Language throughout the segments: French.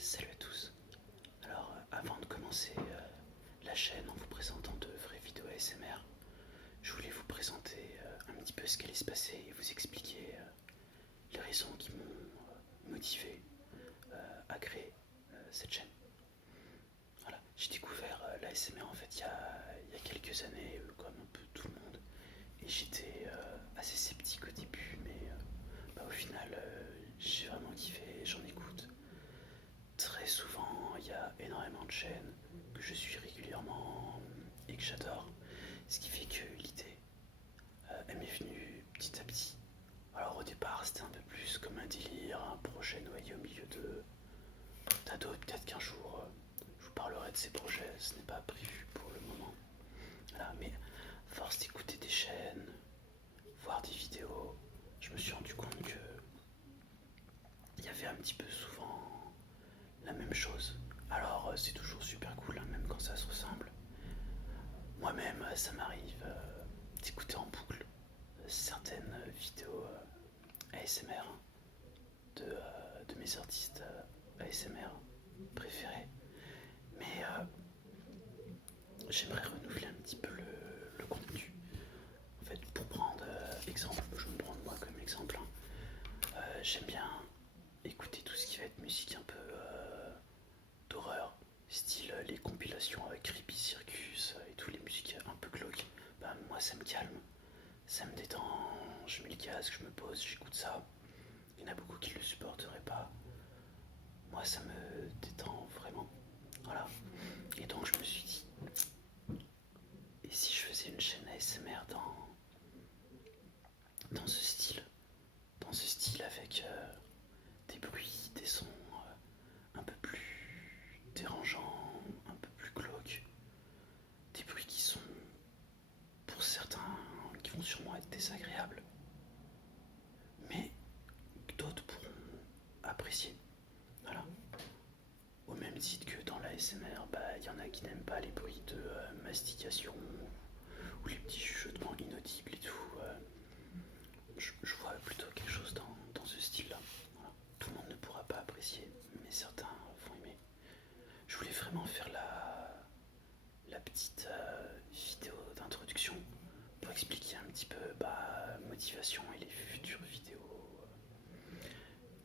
Salut à tous. Alors, avant de commencer la chaîne en vous présentant de vraies vidéos ASMR, je voulais vous présenter un petit peu ce qui allait se passer et vous expliquer les raisons qui m'ont motivé à créer cette chaîne. Voilà, j'ai découvert l'ASMR en fait il y a quelques années, comme un peu tout le monde, et j'étais assez sceptique au début, mais au final, j'ai vraiment kiffé, j'en écoute très souvent, il y a énormément de chaînes que je suis régulièrement et que j'adore. Ce qui fait que l'idée, elle m'est venue petit à petit. Alors au départ, c'était un peu plus comme un délire, un projet noyé au milieu d'un d'autres. Peut-être qu'un jour, je vous parlerai de ces projets. Ce n'est pas prévu pour le moment. Voilà, mais à force d'écouter des chaînes, voir des vidéos, je me suis rendu compte que il y avait un petit peu souvent la même chose. Alors c'est toujours super cool, hein, même quand ça se ressemble. Moi-même, ça m'arrive d'écouter en boucle certaines vidéos ASMR de mes artistes ASMR préférés. Mais j'aimerais renouveler un petit peu le contenu. En fait, pour prendre exemple, je vais me prendre moi comme exemple. J'aime bien écouter tout ce qui va être musique un peu d'horreur, style les compilations avec Creepy Circus et toutes les musiques un peu glauques. Bah, moi, ça me calme, ça me détend, je mets le casque, je me pose, j'écoute ça. Il y en a beaucoup qui ne le supporteraient pas. Moi, ça me détend vraiment. Voilà. Et donc, je me suis dit, et si je faisais une chaîne ASMR dans ce style, avec des bruits, des sons un peu plus dérangeants, un peu plus glauques, des bruits qui sont, pour certains, qui vont sûrement être désagréables, mais d'autres pourront apprécier. Voilà. Au même titre que dans la SMR, il y en a qui n'aiment pas les bruits de mastication ou les petits chuchotements inaudibles et tout. Je vois plutôt quelque chose dans ce style-là. Voilà. Tout le monde ne pourra pas apprécier, mais certains vont aimer. Je voulais vraiment faire la petite vidéo d'introduction pour expliquer un petit peu motivation et les futures vidéos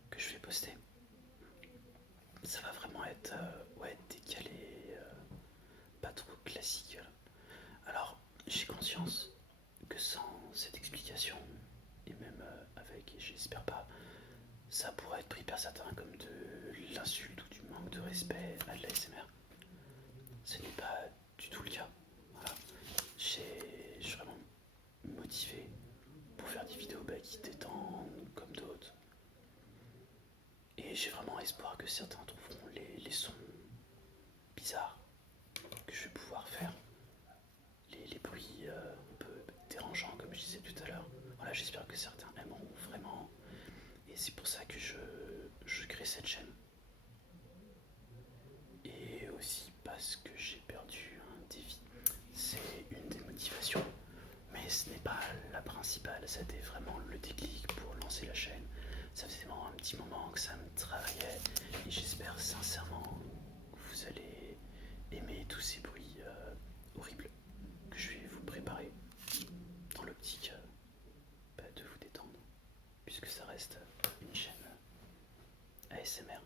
que je vais poster. Ça va vraiment être décalé, pas trop classique. Alors, j'ai conscience que sans cette explication, et même avec, et j'espère pas, ça pourrait être pris par certains comme de l'insulte ou du manque de respect à de l'ASMR. Ce n'est pas du tout le cas. Voilà. Je suis vraiment motivé pour faire des vidéos qui détendent comme d'autres. Et j'ai vraiment espoir que certains trouveront les sons bizarres que je vais pouvoir faire, les bruits un peu dérangeants comme je disais tout à l'heure. Voilà, j'espère que certains aimeront vraiment. Et c'est pour ça que je crée cette chaîne. Et aussi parce que j'ai perdu un défi. C'est une des motivations. Mais ce n'est pas la principale, c'était vraiment le déclic pour lancer la chaîne. Ça faisait vraiment un petit moment que ça me travaillait et j'espère sincèrement que vous allez aimer tous ces bruits horribles que je vais vous préparer dans l'optique de vous détendre, puisque ça reste une chaîne ASMR.